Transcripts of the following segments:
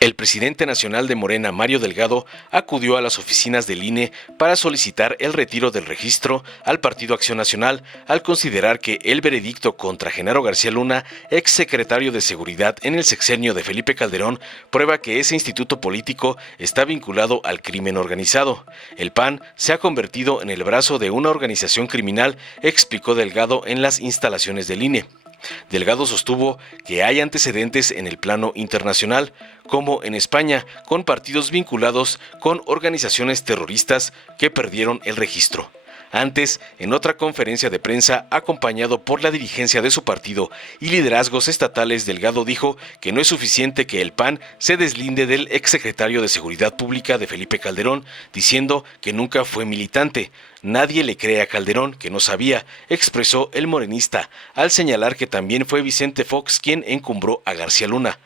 El presidente nacional de Morena, Mario Delgado, acudió a las oficinas del INE para solicitar el retiro del registro al Partido Acción Nacional al considerar que el veredicto contra Genaro García Luna, exsecretario de Seguridad en el sexenio de Felipe Calderón, prueba que ese instituto político está vinculado al crimen organizado. El PAN se ha convertido en el brazo de una organización criminal, explicó Delgado en las instalaciones del INE. Delgado sostuvo que hay antecedentes en el plano internacional, como en España, con partidos vinculados con organizaciones terroristas que perdieron el registro. Antes, en otra conferencia de prensa, acompañado por la dirigencia de su partido y liderazgos estatales, Delgado dijo que no es suficiente que el PAN se deslinde del exsecretario de Seguridad Pública de Felipe Calderón, diciendo que nunca fue militante. Nadie le cree a Calderón, que no sabía, expresó el morenista, al señalar que también fue Vicente Fox quien encumbró a García Luna.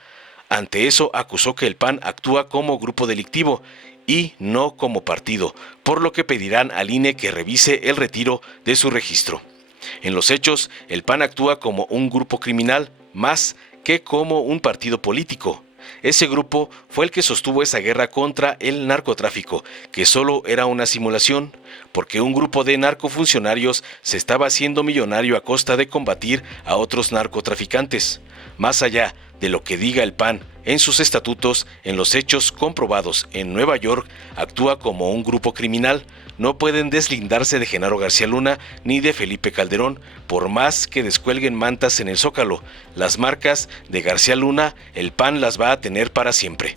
Ante eso, acusó que el PAN actúa como grupo delictivo y no como partido, por lo que pedirán al INE que revise el retiro de su registro. En los hechos, el PAN actúa como un grupo criminal, más que como un partido político. Ese grupo fue el que sostuvo esa guerra contra el narcotráfico, que solo era una simulación, porque un grupo de narcofuncionarios se estaba haciendo millonario a costa de combatir a otros narcotraficantes. Más allá de lo que diga el PAN en sus estatutos, en los hechos comprobados en Nueva York, actúa como un grupo criminal. No pueden deslindarse de Genaro García Luna ni de Felipe Calderón, por más que descuelguen mantas en el Zócalo. Las marcas de García Luna, el PAN las va a tener para siempre.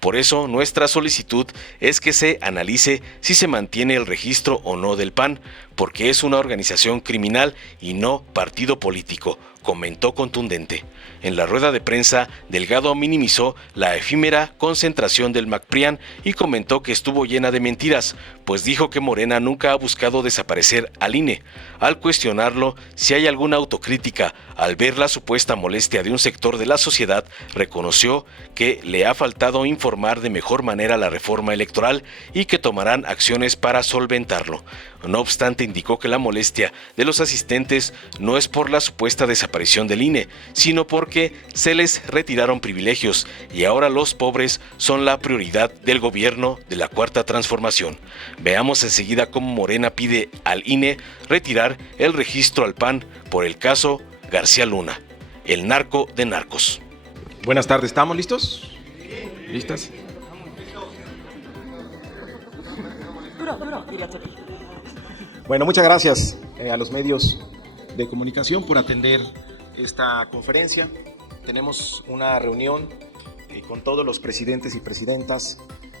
Por eso, nuestra solicitud es que se analice si se mantiene el registro o no del PAN, porque es una organización criminal y no partido político, comentó contundente. En la rueda de prensa, Delgado minimizó la efímera concentración del MacPrián y comentó que estuvo llena de mentiras, pues dijo que Morena nunca ha buscado desaparecer al INE. Al cuestionarlo si hay alguna autocrítica al ver la supuesta molestia de un sector de la sociedad, reconoció que le ha faltado informar de mejor manera la reforma electoral y que tomarán acciones para solventarlo. No obstante, indicó que la molestia de los asistentes no es por la supuesta desaparición del INE, sino porque se les retiraron privilegios y ahora los pobres son la prioridad del gobierno de la Cuarta Transformación. Veamos enseguida cómo Morena pide al INE retirar el registro al PAN por el caso García Luna, el narco de narcos. Buenas tardes, ¿estamos listos? ¿Listas? Bueno, muchas gracias a los medios de comunicación por atender esta conferencia. Tenemos una reunión con todos los presidentes y presidentas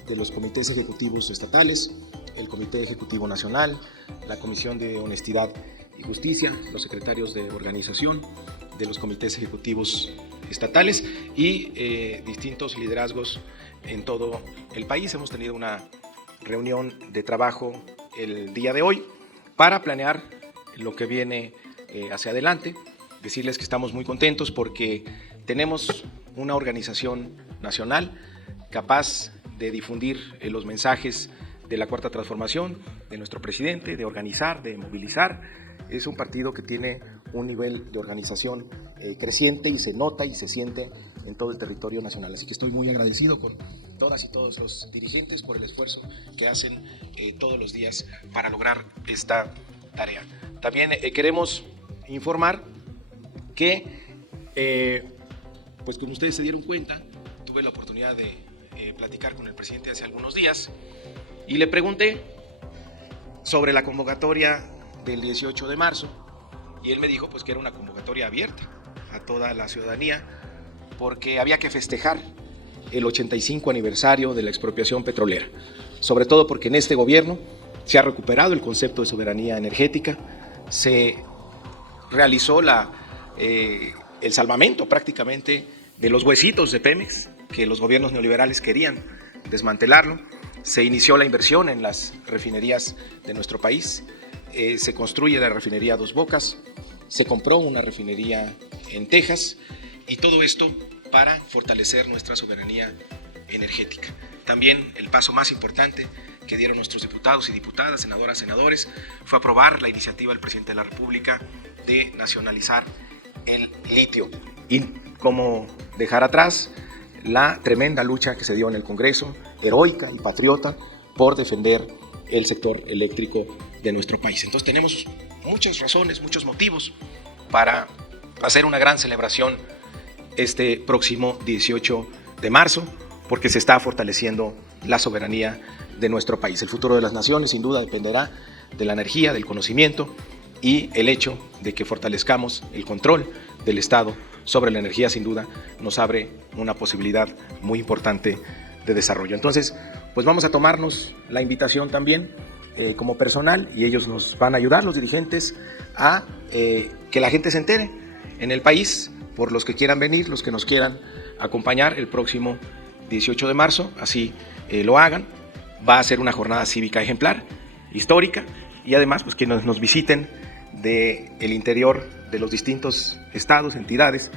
de los comités ejecutivos estatales, el Comité Ejecutivo Nacional, la Comisión de Honestidad y Justicia, los secretarios de organización de los comités ejecutivos estatales y distintos liderazgos en todo el país. Hemos tenido una reunión de trabajo el día de hoy para planear lo que viene hacia adelante. Decirles que estamos muy contentos porque tenemos una organización nacional capaz de difundir los mensajes de la Cuarta Transformación, de nuestro presidente, de organizar, de movilizar. Es un partido que tiene un nivel de organización creciente y se nota y se siente en todo el territorio nacional. Así que estoy muy agradecido con todas y todos los dirigentes por el esfuerzo que hacen todos los días para lograr esta tarea. También queremos informar que, pues como ustedes se dieron cuenta, tuve la oportunidad de platicar con el presidente hace algunos días y le pregunté sobre la convocatoria del 18 de marzo y él me dijo pues que era una convocatoria abierta a toda la ciudadanía porque había que festejar el 85 aniversario de la expropiación petrolera, sobre todo porque en este gobierno se ha recuperado el concepto de soberanía energética, se realizó el salvamento prácticamente de los huesitos de Pemex, que los gobiernos neoliberales querían desmantelarlo, se inició la inversión en las refinerías de nuestro país, se construye la refinería Dos Bocas, se compró una refinería en Texas y todo esto para fortalecer nuestra soberanía energética. También el paso más importante que dieron nuestros diputados y diputadas, senadoras, senadores, fue aprobar la iniciativa del presidente de la República de nacionalizar el litio y cómo dejar atrás la tremenda lucha que se dio en el Congreso, heroica y patriota, por defender el sector eléctrico de nuestro país. Entonces tenemos muchas razones, muchos motivos para hacer una gran celebración este próximo 18 de marzo, porque se está fortaleciendo la soberanía de nuestro país. El futuro de las naciones sin duda dependerá de la energía, del conocimiento, y el hecho de que fortalezcamos el control del Estado sobre la energía sin duda nos abre una posibilidad muy importante de desarrollo. Entonces, pues vamos a tomarnos la invitación también como personal, y ellos nos van a ayudar, los dirigentes, a que la gente se entere en el país, por los que quieran venir, los que nos quieran acompañar el próximo 18 de marzo, así lo hagan. Va a ser una jornada cívica ejemplar, histórica, y además pues que nos visiten del interior de los distintos estados, entidades,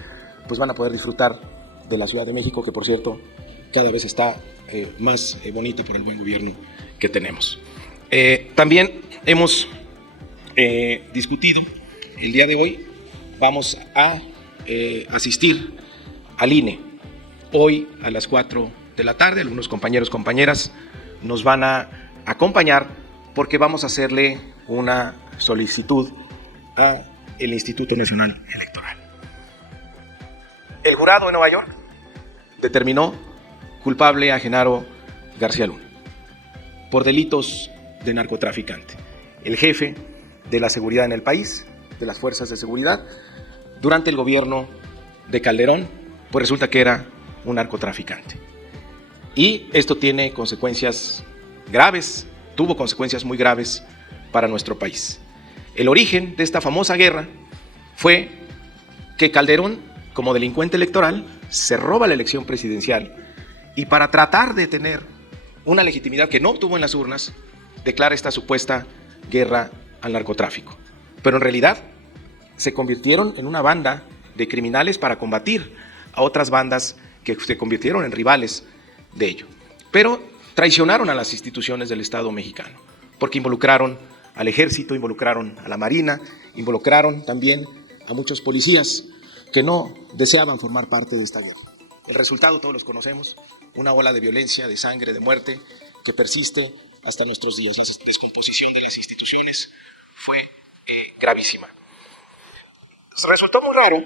pues van a poder disfrutar de la Ciudad de México, que por cierto cada vez está más bonita por el buen gobierno que tenemos. También hemos discutido el día de hoy, vamos a asistir al INE hoy a las 4 de la tarde. Algunos compañeros, compañeras nos van a acompañar porque vamos a hacerle una solicitud al Instituto Nacional Electoral. El jurado de Nueva York determinó culpable a Genaro García Luna por delitos de narcotraficante. El jefe de la seguridad en el país, de las fuerzas de seguridad, durante el gobierno de Calderón, pues resulta que era un narcotraficante. Y esto tiene consecuencias graves, tuvo consecuencias muy graves para nuestro país. El origen de esta famosa guerra fue que Calderón, como delincuente electoral, se roba la elección presidencial y para tratar de tener una legitimidad que no obtuvo en las urnas, declara esta supuesta guerra al narcotráfico. Pero en realidad se convirtieron en una banda de criminales para combatir a otras bandas que se convirtieron en rivales de ello. Pero traicionaron a las instituciones del Estado mexicano, porque involucraron al ejército, involucraron a la marina, involucraron también a muchos policías que no deseaban formar parte de esta guerra. El resultado todos los conocemos, una ola de violencia, de sangre, de muerte que persiste hasta nuestros días. La descomposición de las instituciones fue gravísima. Resultó muy raro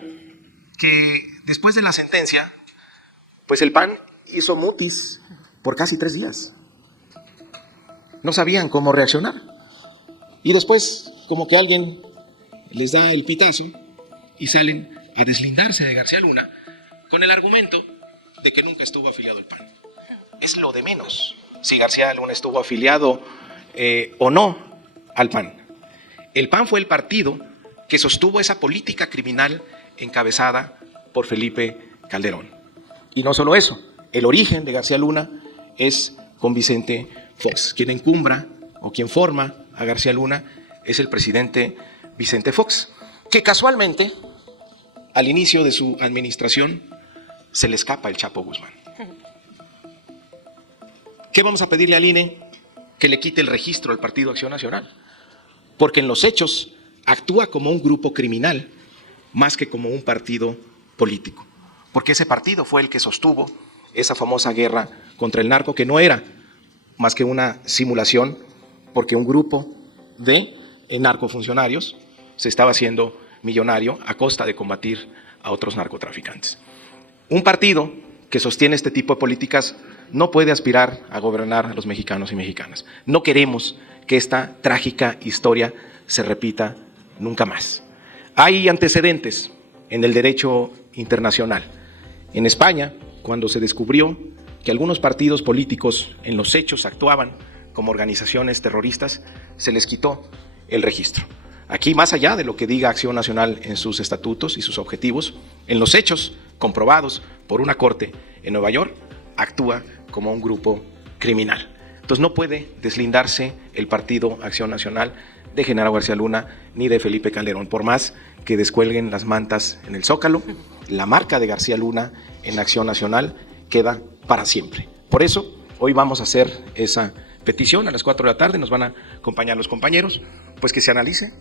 que después de la sentencia, pues el PAN hizo mutis por casi 3 días. No sabían cómo reaccionar. Y después, como que alguien les da el pitazo y salen a deslindarse de García Luna con el argumento de que nunca estuvo afiliado al PAN. Es lo de menos si García Luna estuvo afiliado o no al PAN. El PAN fue el partido que sostuvo esa política criminal encabezada por Felipe Calderón. Y no solo eso, el origen de García Luna es con Vicente Fox. Quien encumbra o quien forma a García Luna es el presidente Vicente Fox, que casualmente al inicio de su administración se le escapa el Chapo Guzmán. ¿Qué vamos a pedirle al INE? Que le quite el registro al Partido Acción Nacional, porque en los hechos actúa como un grupo criminal más que como un partido político, porque ese partido fue el que sostuvo esa famosa guerra contra el narco, que no era más que una simulación, porque un grupo de narcofuncionarios se estaba haciendo millonario a costa de combatir a otros narcotraficantes. Un partido que sostiene este tipo de políticas no puede aspirar a gobernar a los mexicanos y mexicanas. No queremos que esta trágica historia se repita nunca más. Hay antecedentes en el derecho internacional. En España, cuando se descubrió que algunos partidos políticos en los hechos actuaban como organizaciones terroristas, se les quitó el registro. Aquí, más allá de lo que diga Acción Nacional en sus estatutos y sus objetivos, en los hechos comprobados por una corte en Nueva York, actúa como un grupo criminal. Entonces no puede deslindarse el Partido Acción Nacional de Genaro García Luna ni de Felipe Calderón, por más que descuelguen las mantas en el Zócalo, la marca de García Luna en Acción Nacional queda para siempre. Por eso, hoy vamos a hacer esa petición a las 4 de la tarde, nos van a acompañar los compañeros, pues que se analice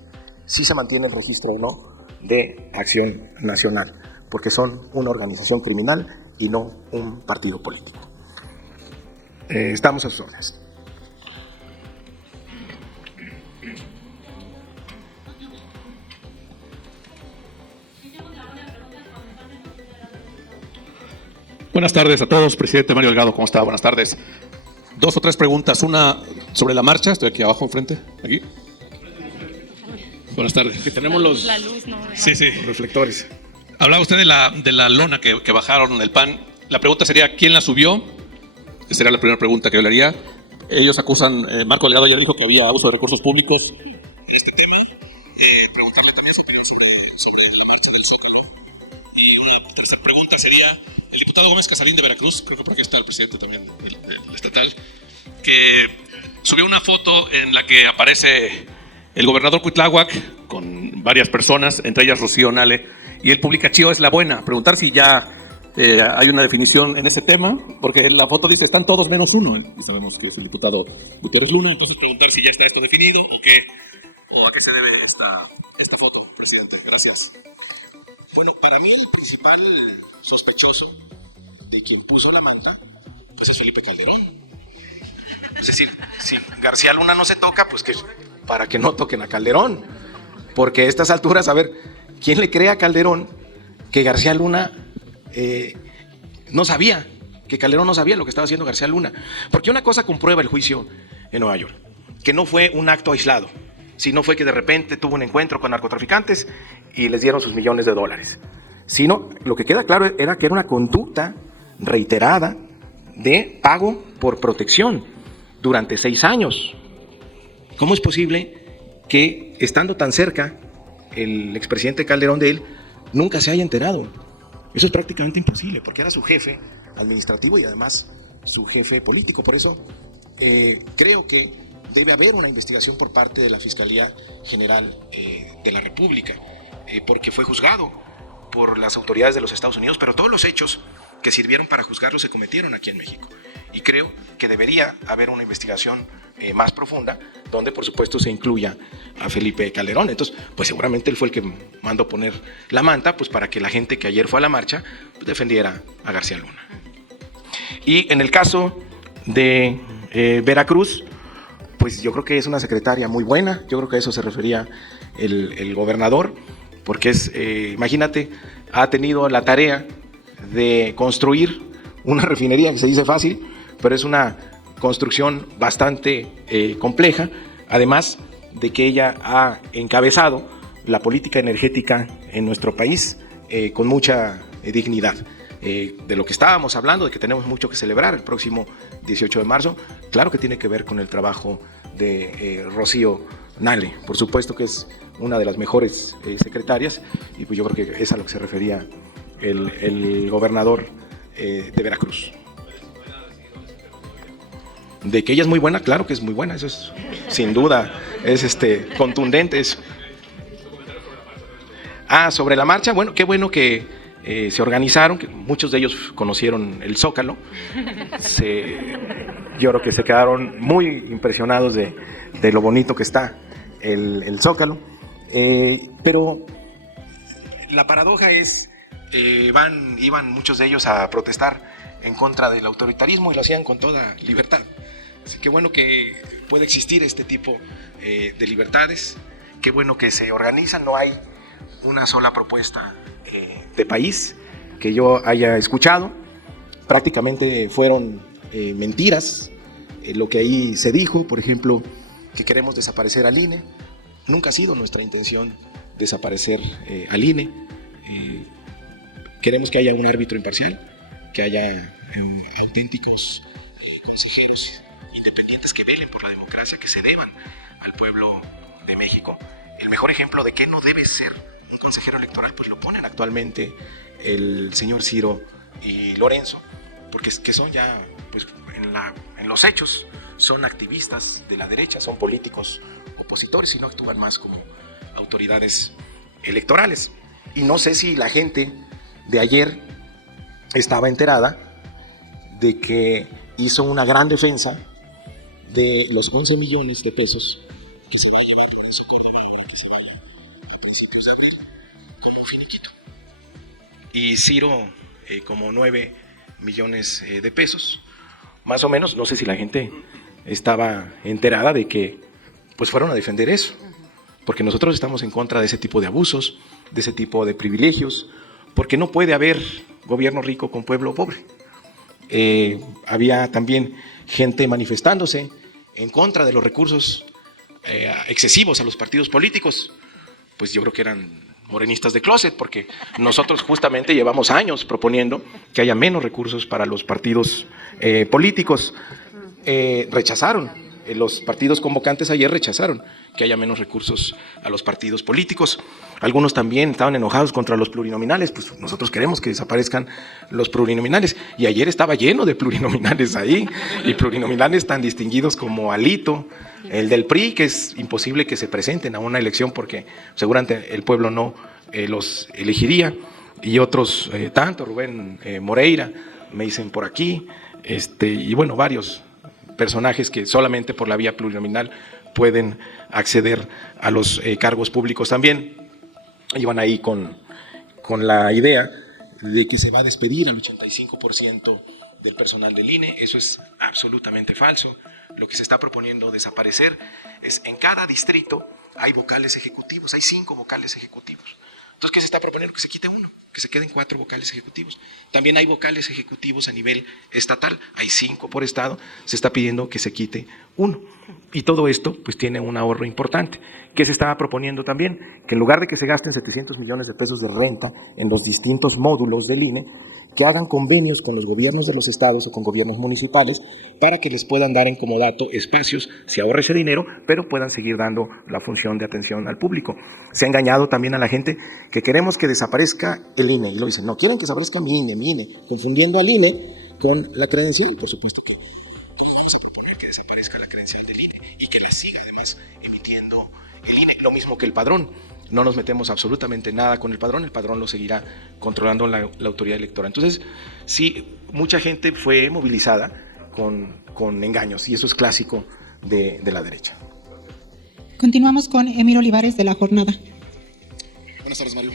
si se mantiene el registro o no de Acción Nacional, porque son una organización criminal y no un partido político. Estamos a sus órdenes. Buenas tardes a todos, presidente Mario Delgado, ¿cómo está? Buenas tardes. 2 o 3 preguntas, una sobre la marcha, estoy aquí abajo enfrente, aquí. Buenas tardes. Que tenemos los, la luz, ¿no? Sí. los reflectores. Hablaba usted de la lona que bajaron el PAN. La pregunta sería, ¿quién la subió? Esa sería la primera pregunta que yo le haría. Ellos acusan, Marco Delgado ya dijo que había abuso de recursos públicos en este tema. Preguntarle también su opinión sobre la marcha del Zócalo. Y una tercera pregunta sería, el diputado Gómez Casarín de Veracruz, creo que por aquí está el presidente también del estatal, que subió una foto en la que aparece el gobernador Cuitláhuac con varias personas, entre ellas Rocío Nale, y él publica Chío es la buena. Preguntar si ya hay una definición en ese tema, porque la foto dice están todos menos uno, y sabemos que es el diputado Gutiérrez Luna. Entonces preguntar si ya está esto definido o a qué se debe esta foto, presidente. Gracias. Bueno, para mí el principal sospechoso de quien puso la manta, pues es Felipe Calderón. Es decir, si García Luna no se toca, pues que para que no toquen a Calderón. Porque a estas alturas, a ver, ¿quién le cree a Calderón que García Luna no sabía, que Calderón no sabía lo que estaba haciendo García Luna? Porque una cosa comprueba el juicio en Nueva York, que no fue un acto aislado, sino fue que de repente tuvo un encuentro con narcotraficantes y les dieron sus millones de dólares. Sino, lo que queda claro era que era una conducta reiterada de pago por protección durante 6 años. ¿Cómo es posible que, estando tan cerca el expresidente Calderón de él, nunca se haya enterado? Eso es prácticamente imposible, porque era su jefe administrativo y además su jefe político. Por eso creo que debe haber una investigación por parte de la Fiscalía General de la República, porque fue juzgado por las autoridades de los Estados Unidos, pero todos los hechos que sirvieron para juzgarlo se cometieron aquí en México. Y creo que debería haber una investigación más profunda, donde por supuesto se incluya a Felipe Calderón. Entonces, pues seguramente él fue el que mandó poner la manta, pues para que la gente que ayer fue a la marcha pues, defendiera a García Luna. Y en el caso de Veracruz, pues yo creo que es una secretaria muy buena. Yo creo que a eso se refería el gobernador, porque imagínate, ha tenido la tarea de construir una refinería que se dice fácil, pero es una construcción bastante compleja, además de que ella ha encabezado la política energética en nuestro país con mucha dignidad. De lo que estábamos hablando, de que tenemos mucho que celebrar el próximo 18 de marzo, claro que tiene que ver con el trabajo de Rocío Nale. Por supuesto que es una de las mejores secretarias, y pues yo creo que es a lo que se refería el gobernador de Veracruz. De que ella es muy buena, claro que es muy buena, eso es sin duda, es contundente eso. Sobre la marcha, bueno, qué bueno que se organizaron, que muchos de ellos conocieron el Zócalo. Yo creo que se quedaron muy impresionados de lo bonito que está el Zócalo. Pero la paradoja es, iban muchos de ellos a protestar en contra del autoritarismo y lo hacían con toda libertad. Así que bueno que puede existir este tipo de libertades, qué bueno que se organizan, no hay una sola propuesta de país que yo haya escuchado, prácticamente fueron mentiras lo que ahí se dijo, por ejemplo, que queremos desaparecer al INE. Nunca ha sido nuestra intención desaparecer al INE. Queremos que haya un árbitro imparcial, que haya auténticos consejeros independientes que velen por la democracia, que se deban al pueblo de México. El mejor ejemplo de que no debe ser un consejero electoral, pues lo ponen actualmente el señor Ciro y Lorenzo, porque que son ya, pues en los hechos, son activistas de la derecha, son políticos opositores y no actúan más como autoridades electorales. Y no sé si la gente de ayer estaba enterada de que hizo una gran defensa de los 11 millones de pesos que se va a llevar por el Zócalo de Valladolid, que se van a principios de abril como un finiquito. Y Ciro, como 9 millones de pesos, más o menos. No sé si la gente estaba enterada de que pues fueron a defender eso, porque nosotros estamos en contra de ese tipo de abusos, de ese tipo de privilegios, porque no puede haber gobierno rico con pueblo pobre. Había también gente manifestándose en contra de los recursos excesivos a los partidos políticos. Pues yo creo que eran morenistas de closet, porque nosotros justamente llevamos años proponiendo que haya menos recursos para los partidos políticos. Rechazaron, los partidos convocantes ayer rechazaron que haya menos recursos a los partidos políticos. Algunos también estaban enojados contra los plurinominales, pues nosotros queremos que desaparezcan los plurinominales, y ayer estaba lleno de plurinominales ahí, y plurinominales tan distinguidos como Alito, el del PRI, que es imposible que se presenten a una elección porque seguramente el pueblo no los elegiría, y otros tanto, Rubén Moreira, me dicen por aquí, y bueno, varios personajes que solamente por la vía plurinominal pueden acceder a los cargos públicos también. Iban ahí con la idea de que se va a despedir al 85% del personal del INE. Eso es absolutamente falso. Lo que se está proponiendo desaparecer es, en cada distrito hay vocales ejecutivos, hay 5 vocales ejecutivos. Entonces, ¿qué se está proponiendo? Que se quite uno, que se queden 4 vocales ejecutivos. También hay vocales ejecutivos a nivel estatal, hay 5 por estado, se está pidiendo que se quite uno. Y todo esto pues tiene un ahorro importante. ¿Qué se estaba proponiendo también? Que en lugar de que se gasten 700 millones de pesos de renta en los distintos módulos del INE, que hagan convenios con los gobiernos de los estados o con gobiernos municipales para que les puedan dar en comodato espacios, se ahorre ese dinero, pero puedan seguir dando la función de atención al público. Se ha engañado también a la gente que queremos que desaparezca el INE, y lo dicen, no, quieren que desaparezca mi INE, confundiendo al INE con la credencial. Por supuesto que vamos a proponer que desaparezca la credencial del INE y que la siga además emitiendo el INE, lo mismo que el padrón. No nos metemos absolutamente nada con el padrón lo seguirá controlando la autoridad electoral. Entonces, sí, mucha gente fue movilizada con engaños, y eso es clásico de la derecha. Continuamos con Emir Olivares, de La Jornada. Buenas tardes, Mario.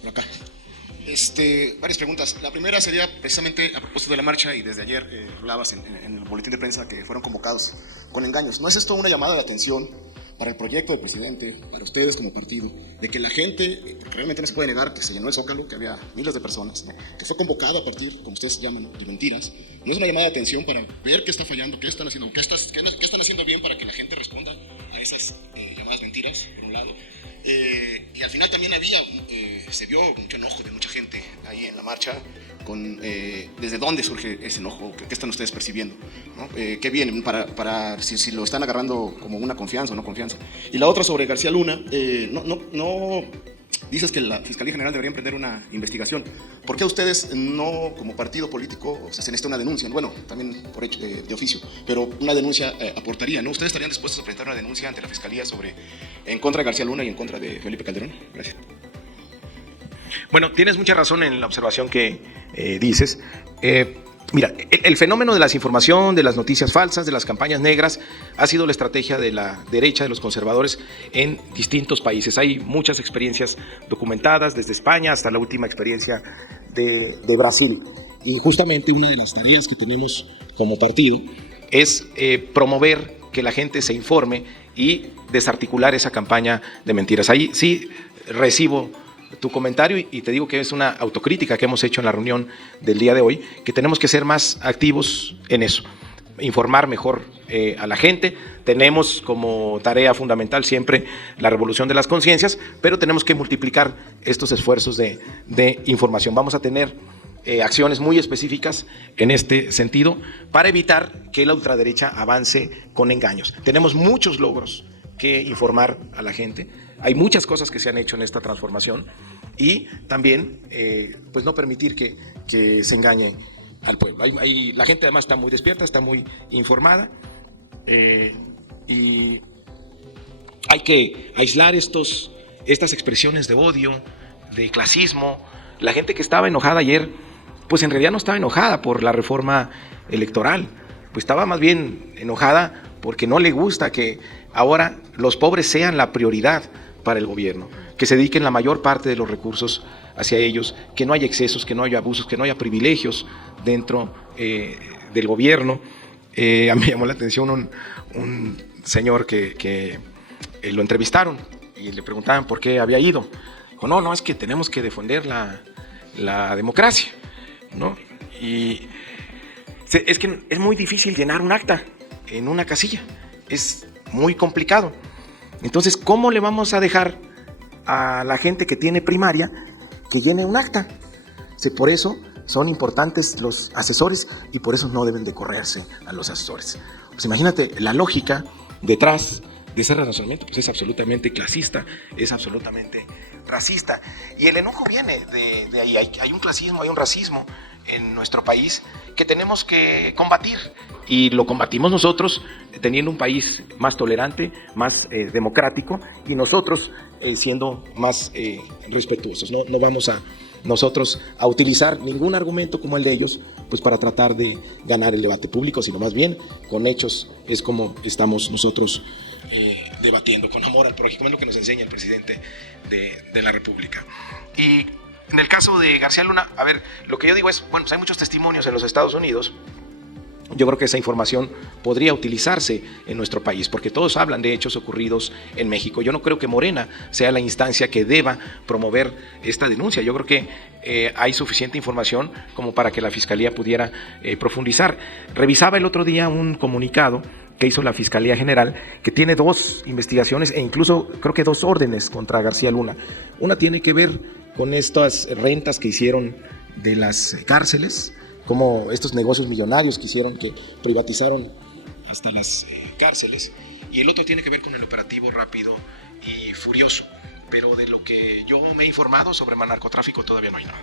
Por acá. Varias preguntas. La primera sería precisamente a propósito de la marcha, y desde ayer hablabas en el boletín de prensa que fueron convocados con engaños. ¿No es esto una llamada de atención para el proyecto del presidente, para ustedes como partido, de que la gente, porque realmente no se puede negar que se llenó el Zócalo, que había miles de personas, ¿no?, que fue convocado a partir, como ustedes llaman, de mentiras? ¿No es una llamada de atención para ver qué está fallando, qué están haciendo, qué están haciendo bien para que la gente responda a esas llamadas mentiras, por un lado? Y al final también se vio mucho enojo de mucha gente ahí en la marcha. ¿Desde dónde surge ese enojo? ¿Qué están ustedes percibiendo, ¿no? ¿Qué viene para si lo están agarrando como una confianza o no confianza? Y la otra sobre García Luna, no dices que la Fiscalía General debería emprender una investigación. ¿Por qué ustedes no, como partido político, se necesita una denuncia? Bueno, también por hecho de oficio, pero una denuncia aportaría, ¿no? ¿Ustedes estarían dispuestos a presentar una denuncia ante la Fiscalía en contra de García Luna y en contra de Felipe Calderón? Gracias. Bueno, tienes mucha razón en la observación que dices. Mira, el fenómeno de la desinformación, de las noticias falsas, de las campañas negras, ha sido la estrategia de la derecha, de los conservadores, en distintos países. Hay muchas experiencias documentadas, desde España hasta la última experiencia de Brasil. Y justamente una de las tareas que tenemos como partido es promover que la gente se informe y desarticular esa campaña de mentiras. Ahí sí recibo tu comentario y te digo que es una autocrítica que hemos hecho en la reunión del día de hoy, que tenemos que ser más activos en eso, informar mejor a la gente. Tenemos como tarea fundamental siempre la revolución de las conciencias, pero tenemos que multiplicar estos esfuerzos de información. Vamos a tener acciones muy específicas en este sentido para evitar que la ultraderecha avance con engaños. Tenemos muchos logros que informar a la gente. Hay muchas cosas que se han hecho en esta transformación, y también pues no permitir que se engañe al pueblo. La gente además está muy despierta, está muy informada, y hay que aislar estas expresiones de odio, de clasismo. La gente que estaba enojada ayer, pues en realidad no estaba enojada por la reforma electoral, pues estaba más bien enojada porque no le gusta que ahora los pobres sean la prioridad para el gobierno. que se dediquen la mayor parte de los recursos hacia ellos, que no haya excesos, que no haya abusos, que no haya privilegios dentro del gobierno. A mí me llamó la atención un señor que lo entrevistaron y le preguntaban por qué había ido. Dijo, no, es que tenemos que defender la democracia, ¿no? Y es que es muy difícil llenar un acta en una casilla, es muy complicado. Entonces, ¿cómo le vamos a dejar a la gente que tiene primaria que llene un acta? Por eso son importantes los asesores y por eso no deben de correrse a los asesores. Pues imagínate, la lógica detrás de ese razonamiento pues es absolutamente clasista, es absolutamente racista. Y el enojo viene de ahí. Hay un clasismo, hay un racismo en nuestro país que tenemos que combatir. Y lo combatimos nosotros teniendo un país más tolerante, más democrático y nosotros siendo más respetuosos. No vamos a nosotros a utilizar ningún argumento como el de ellos pues para tratar de ganar el debate público, sino más bien con hechos es como estamos nosotros debatiendo, con amor al prójimo, es lo que nos enseña el presidente de la República. Y en el caso de García Luna, a ver, lo que yo digo es, bueno, pues hay muchos testimonios en los Estados Unidos. Yo creo que esa información podría utilizarse en nuestro país, porque todos hablan de hechos ocurridos en México. Yo no creo que Morena sea la instancia que deba promover esta denuncia. Yo creo que hay suficiente información como para que la Fiscalía pudiera profundizar. Revisaba el otro día un comunicado que hizo la Fiscalía General, que tiene 2 investigaciones e incluso creo que 2 órdenes contra García Luna. Una tiene que ver con estas rentas que hicieron de las cárceles, como estos negocios millonarios que hicieron, que privatizaron hasta las cárceles, y el otro tiene que ver con el operativo Rápido y Furioso, pero de lo que yo me he informado sobre narcotráfico todavía no hay nada.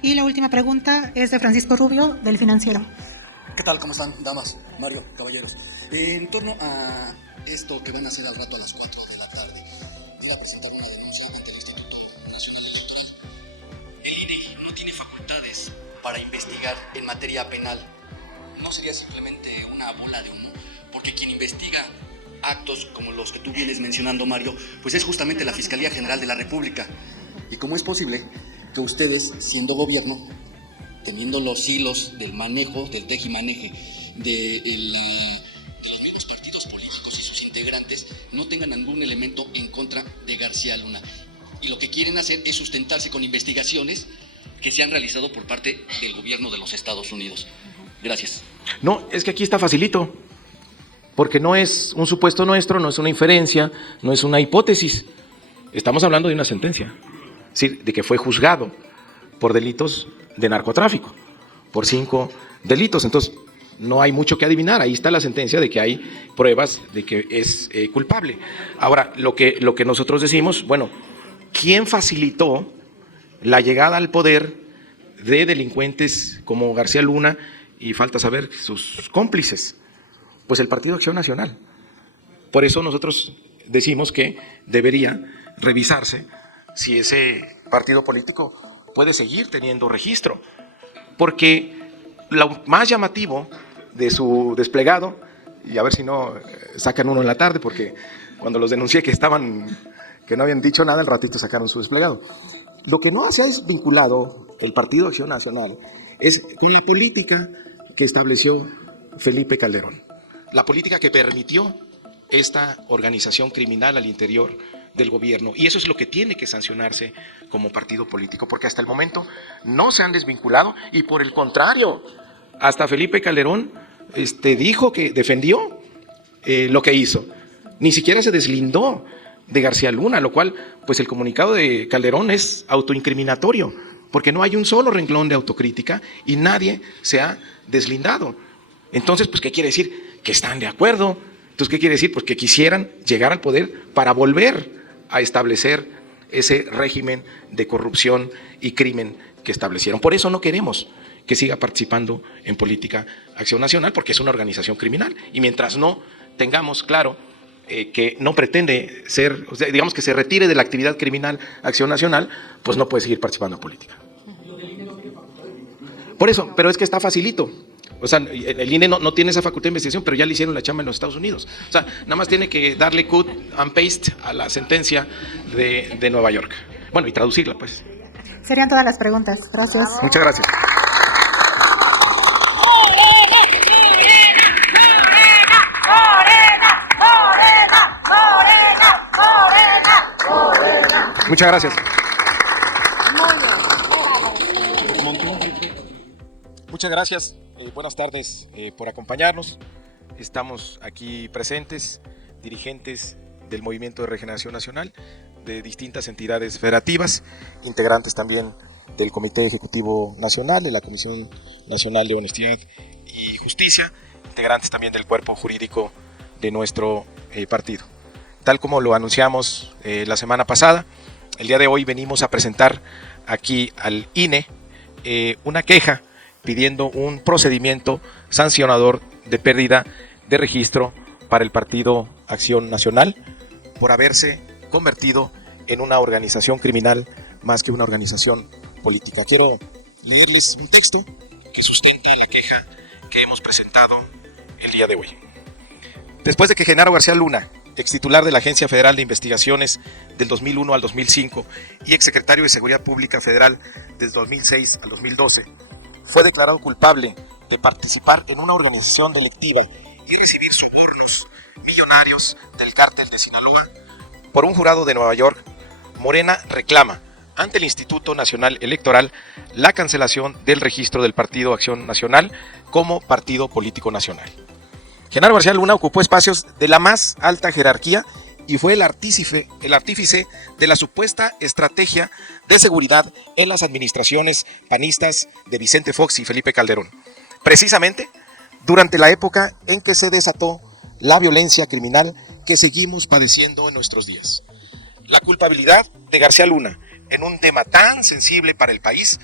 Y la última pregunta es de Francisco Rubio, del Financiero. ¿Qué tal? ¿Cómo están, damas, Mario, caballeros? En torno a esto que van a hacer al rato a las 4 de la tarde, iba a presentar una denuncia ante el Instituto Nacional Electoral. El INE no tiene facultades para investigar en materia penal. No sería simplemente una bola de humo, porque quien investiga actos como los que tú vienes mencionando, Mario, pues es justamente la Fiscalía General de la República. ¿Y cómo es posible que ustedes, siendo gobierno, teniendo los hilos del manejo, del tejimaneje de los mismos partidos políticos y sus integrantes, no tengan ningún elemento en contra de García Luna? Y lo que quieren hacer es sustentarse con investigaciones que se han realizado por parte del gobierno de los Estados Unidos. Gracias. No, es que aquí está facilito, porque no es un supuesto nuestro, no es una inferencia, no es una hipótesis. Estamos hablando de una sentencia, es decir, de que fue juzgado por delitos de narcotráfico, por 5 delitos. Entonces, no hay mucho que adivinar. Ahí está la sentencia de que hay pruebas de que es culpable. Ahora, lo que nosotros decimos, bueno, ¿quién facilitó la llegada al poder de delincuentes como García Luna y falta saber sus cómplices? Pues el Partido Acción Nacional. Por eso nosotros decimos que debería revisarse si ese partido político puede seguir teniendo registro, porque lo más llamativo de su desplegado, y a ver si no sacan uno en la tarde, porque cuando los denuncié que no habían dicho nada, al ratito sacaron su desplegado. Lo que no se ha vinculado el Partido Acción Nacional es con la política que estableció Felipe Calderón, la política que permitió esta organización criminal al interior del gobierno, y eso es lo que tiene que sancionarse como partido político, porque hasta el momento no se han desvinculado, y por el contrario, hasta Felipe Calderón dijo que defendió lo que hizo, ni siquiera se deslindó de García Luna, lo cual, pues el comunicado de Calderón es autoincriminatorio, porque no hay un solo renglón de autocrítica y nadie se ha deslindado. Entonces, pues, ¿qué quiere decir? Que están de acuerdo. Entonces, ¿qué quiere decir? Pues que quisieran llegar al poder para volver a establecer ese régimen de corrupción y crimen que establecieron. Por eso no queremos que siga participando en política Acción Nacional, porque es una organización criminal. Y mientras no tengamos claro que no pretende ser, o sea, digamos que se retire de la actividad criminal Acción Nacional, pues no puede seguir participando en política. Por eso, pero es que está facilito, O sea, el INE no tiene esa facultad de investigación, pero ya le hicieron la chamba en los Estados Unidos. O sea, nada más tiene que darle cut and paste a la sentencia de Nueva York. Bueno, y traducirla, pues. Serían todas las preguntas. Gracias. Muchas gracias. Muchas gracias. Muchas gracias. Buenas tardes por acompañarnos. Estamos aquí presentes, dirigentes del Movimiento de Regeneración Nacional, de distintas entidades federativas, integrantes también del Comité Ejecutivo Nacional, de la Comisión Nacional de Honestidad y Justicia, integrantes también del cuerpo jurídico de nuestro partido. Tal como lo anunciamos la semana pasada, el día de hoy venimos a presentar aquí al INE una queja pidiendo un procedimiento sancionador de pérdida de registro para el Partido Acción Nacional por haberse convertido en una organización criminal más que una organización política. Quiero leerles un texto que sustenta la queja que hemos presentado el día de hoy. Después de que Genaro García Luna, extitular de la Agencia Federal de Investigaciones del 2001 al 2005 y exsecretario de Seguridad Pública Federal del 2006 al 2012, fue declarado culpable de participar en una organización delictiva y recibir sobornos millonarios del cártel de Sinaloa, por un jurado de Nueva York, Morena reclama ante el Instituto Nacional Electoral la cancelación del registro del Partido Acción Nacional como partido político nacional. Genaro García Luna ocupó espacios de la más alta jerarquía y fue el artífice de la supuesta estrategia de seguridad en las administraciones panistas de Vicente Fox y Felipe Calderón, precisamente durante la época en que se desató la violencia criminal que seguimos padeciendo en nuestros días. La culpabilidad de García Luna en un tema tan sensible para el país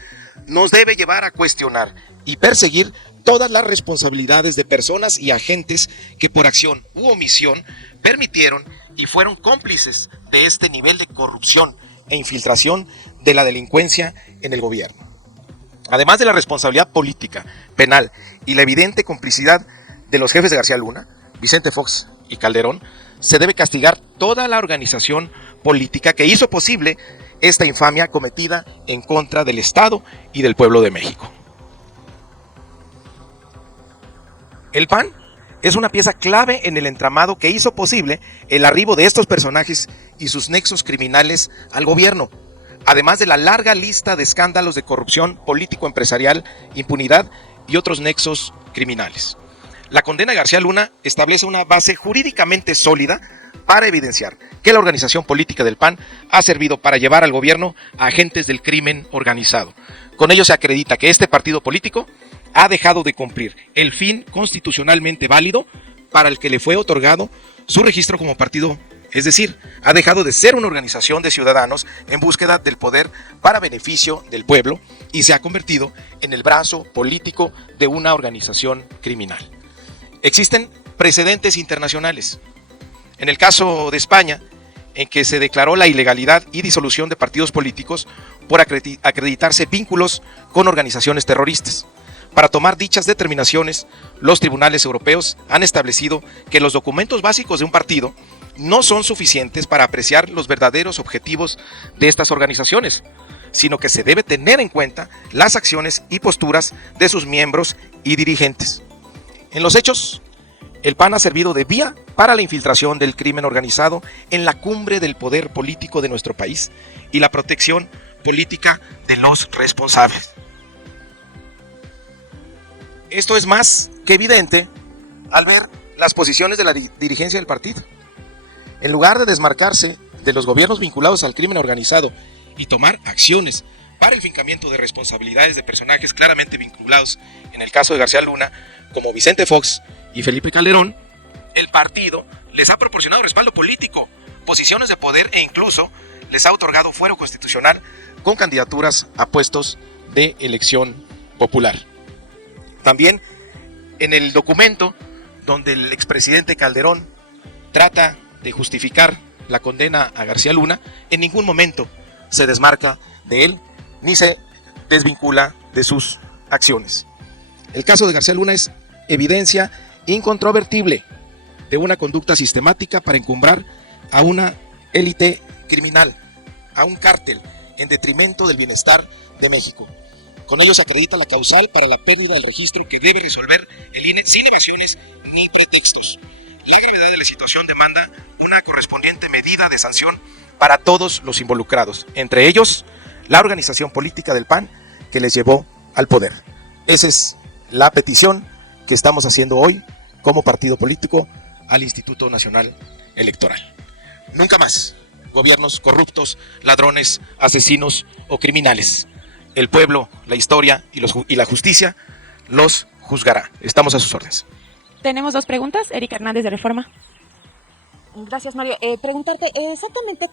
nos debe llevar a cuestionar y perseguir todas las responsabilidades de personas y agentes que por acción u omisión permitieron y fueron cómplices de este nivel de corrupción e infiltración de la delincuencia en el gobierno. Además de la responsabilidad política, penal y la evidente complicidad de los jefes de García Luna, Vicente Fox y Calderón, se debe castigar toda la organización política que hizo posible esta infamia cometida en contra del Estado y del pueblo de México. El PAN es una pieza clave en el entramado que hizo posible el arribo de estos personajes y sus nexos criminales al gobierno, además de la larga lista de escándalos de corrupción político-empresarial, impunidad y otros nexos criminales. La condena de García Luna establece una base jurídicamente sólida para evidenciar que la organización política del PAN ha servido para llevar al gobierno a agentes del crimen organizado. Con ello se acredita que este partido político ha dejado de cumplir el fin constitucionalmente válido para el que le fue otorgado su registro como partido, es decir, ha dejado de ser una organización de ciudadanos en búsqueda del poder para beneficio del pueblo y se ha convertido en el brazo político de una organización criminal. Existen precedentes internacionales. En el caso de España, en que se declaró la ilegalidad y disolución de partidos políticos por acreditarse vínculos con organizaciones terroristas. Para tomar dichas determinaciones, los tribunales europeos han establecido que los documentos básicos de un partido no son suficientes para apreciar los verdaderos objetivos de estas organizaciones, sino que se debe tener en cuenta las acciones y posturas de sus miembros y dirigentes. En los hechos, el PAN ha servido de vía para la infiltración del crimen organizado en la cumbre del poder político de nuestro país y la protección política de los responsables. Esto es más que evidente al ver las posiciones de la dirigencia del partido. En lugar de desmarcarse de los gobiernos vinculados al crimen organizado y tomar acciones para el fincamiento de responsabilidades de personajes claramente vinculados, en el caso de García Luna, como Vicente Fox y Felipe Calderón, el partido les ha proporcionado respaldo político, posiciones de poder e incluso les ha otorgado fuero constitucional con candidaturas a puestos de elección popular. También en el documento donde el expresidente Calderón trata de justificar la condena a García Luna, en ningún momento se desmarca de él ni se desvincula de sus acciones. El caso de García Luna es evidencia incontrovertible de una conducta sistemática para encumbrar a una élite criminal, a un cártel, en detrimento del bienestar de México. Con ello se acredita la causal para la pérdida del registro que debe resolver el INE sin evasiones ni pretextos. La gravedad de la situación demanda una correspondiente medida de sanción para todos los involucrados, entre ellos la organización política del PAN que les llevó al poder. Esa es la petición que estamos haciendo hoy como partido político al Instituto Nacional Electoral. Nunca más gobiernos corruptos, ladrones, asesinos o criminales. El pueblo, la historia y la justicia los juzgará. Estamos a sus órdenes. Tenemos 2 preguntas. Erika Hernández de Reforma. Gracias, Mario. Preguntarte exactamente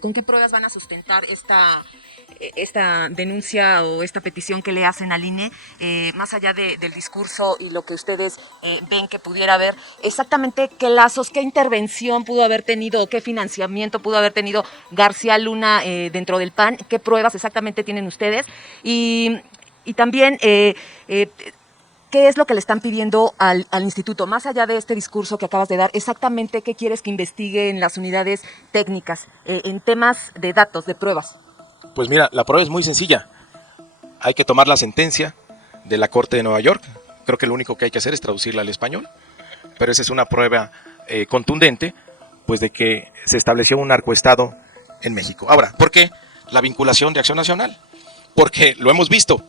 con qué pruebas van a sustentar esta denuncia o esta petición que le hacen al INE, más allá del discurso y lo que ustedes ven que pudiera haber, exactamente qué lazos, qué intervención pudo haber tenido, qué financiamiento pudo haber tenido García Luna dentro del PAN, qué pruebas exactamente tienen ustedes y también ¿qué es lo que le están pidiendo al instituto? Más allá de este discurso que acabas de dar, exactamente qué quieres que investigue en las unidades técnicas, en temas de datos, de pruebas. Pues mira, la prueba es muy sencilla. Hay que tomar la sentencia de la Corte de Nueva York. Creo que lo único que hay que hacer es traducirla al español. Pero esa es una prueba contundente, pues de que se estableció un narcoestado en México. Ahora, ¿por qué la vinculación de Acción Nacional? Porque lo hemos visto,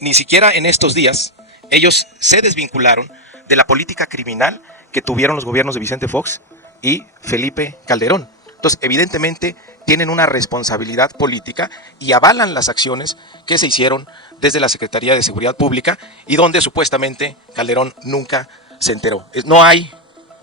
ni siquiera en estos días ellos se desvincularon de la política criminal que tuvieron los gobiernos de Vicente Fox y Felipe Calderón. Entonces, evidentemente, tienen una responsabilidad política y avalan las acciones que se hicieron desde la Secretaría de Seguridad Pública y donde supuestamente Calderón nunca se enteró. No hay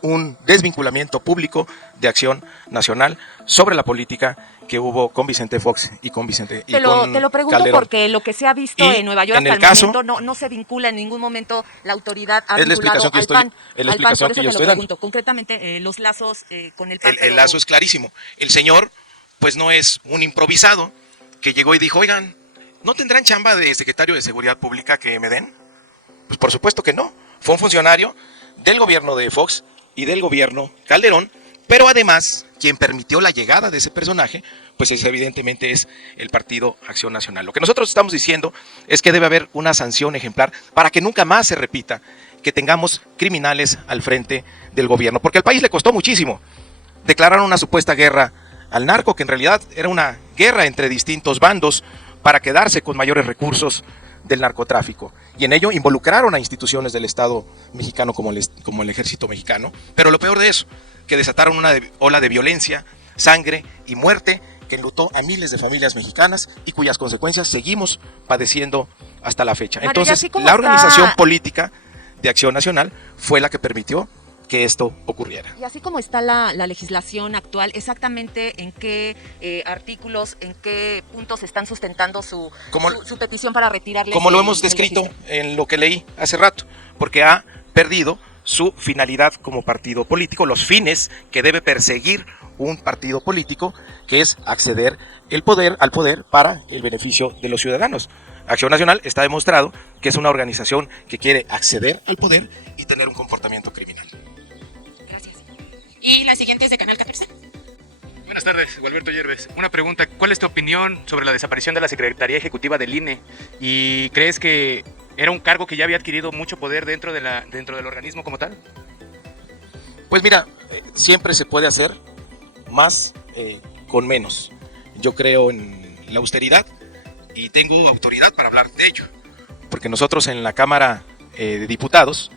un desvinculamiento público de Acción Nacional sobre la política que hubo con Vicente Fox y con Vicente y te lo pregunto Calderón. Porque lo que se ha visto en Nueva York hasta el momento no se vincula en ningún momento la autoridad ha vinculado al PAN. Es la explicación que yo estoy dando. Concretamente, los lazos con el PAN. El lazo es clarísimo. El señor, pues no es un improvisado que llegó y dijo, oigan, ¿no tendrán chamba de secretario de Seguridad Pública que me den? Pues por supuesto que no. Fue un funcionario del gobierno de Fox y del gobierno Calderón, pero además quien permitió la llegada de ese personaje, pues evidentemente es el Partido Acción Nacional. Lo que nosotros estamos diciendo es que debe haber una sanción ejemplar para que nunca más se repita que tengamos criminales al frente del gobierno, porque al país le costó muchísimo. Declararon una supuesta guerra al narco, que en realidad era una guerra entre distintos bandos para quedarse con mayores recursos del narcotráfico, y en ello involucraron a instituciones del Estado mexicano como el Ejército Mexicano, pero lo peor de eso, que desataron una ola de violencia, sangre y muerte que enlutó a miles de familias mexicanas y cuyas consecuencias seguimos padeciendo hasta la fecha. Mario, entonces, la organización política de Acción Nacional fue la que permitió que esto ocurriera. Y así como está la legislación actual, exactamente en qué artículos, en qué puntos están sustentando su petición para retirarle. Como lo hemos descrito en lo que leí hace rato, porque ha perdido su finalidad como partido político, los fines que debe perseguir un partido político, que es acceder al poder para el beneficio de los ciudadanos. Acción Nacional está demostrado que es una organización que quiere acceder al poder y tener un comportamiento criminal. Gracias. Y la siguiente es de Canal 14. Buenas tardes, Gualberto Yerbes. Una pregunta, ¿cuál es tu opinión sobre la desaparición de la Secretaría Ejecutiva del INE? ¿Y crees que era un cargo que ya había adquirido mucho poder dentro del organismo como tal? Pues mira, siempre se puede hacer más con menos. Yo creo en la austeridad y tengo autoridad para hablar de ello, porque nosotros en la Cámara de Diputados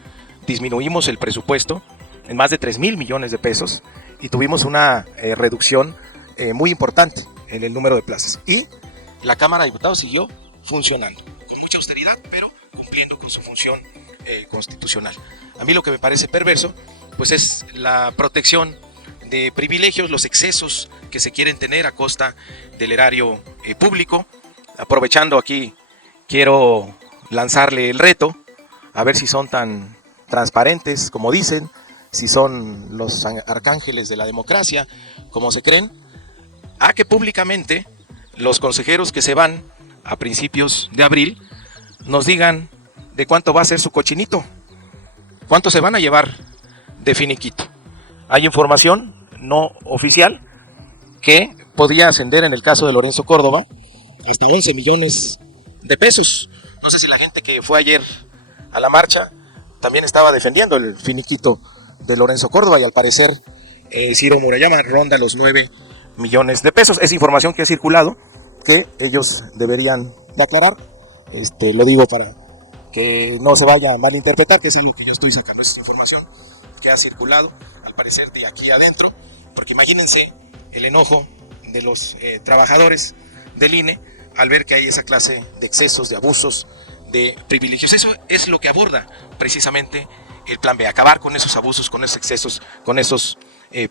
disminuimos el presupuesto en más de 3,000 millones de pesos y tuvimos una reducción muy importante en el número de plazas, y la Cámara de Diputados siguió funcionando con mucha austeridad, pero cumpliendo con su función constitucional. A mí lo que me parece perverso pues es la protección de privilegios, los excesos que se quieren tener a costa del erario público. Aprovechando aquí, quiero lanzarle el reto, a ver si son tan transparentes como dicen, si son los arcángeles de la democracia, como se creen, a que públicamente los consejeros que se van a principios de abril nos digan de cuánto va a ser su cochinito, cuánto se van a llevar de finiquito. Hay información no oficial que podía ascender en el caso de Lorenzo Córdoba hasta 11 millones de pesos. No sé si la gente que fue ayer a la marcha también estaba defendiendo el finiquito de Lorenzo Córdoba y al parecer Ciro Murayama ronda los 9 millones de pesos. Es información que ha circulado que ellos deberían de aclarar. Lo digo para que no se vaya a malinterpretar, que es algo que yo estoy sacando, esa información que ha circulado, al parecer de aquí adentro, porque imagínense el enojo de los trabajadores del INE al ver que hay esa clase de excesos, de abusos, de privilegios. Eso es lo que aborda precisamente el Plan B, acabar con esos abusos, con esos excesos, con esos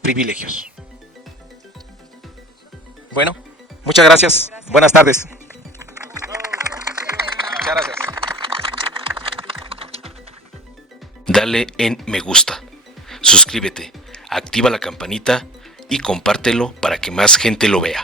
privilegios. Bueno, muchas gracias. Buenas tardes. Muchas gracias. Dale en me gusta, suscríbete, activa la campanita y compártelo para que más gente lo vea.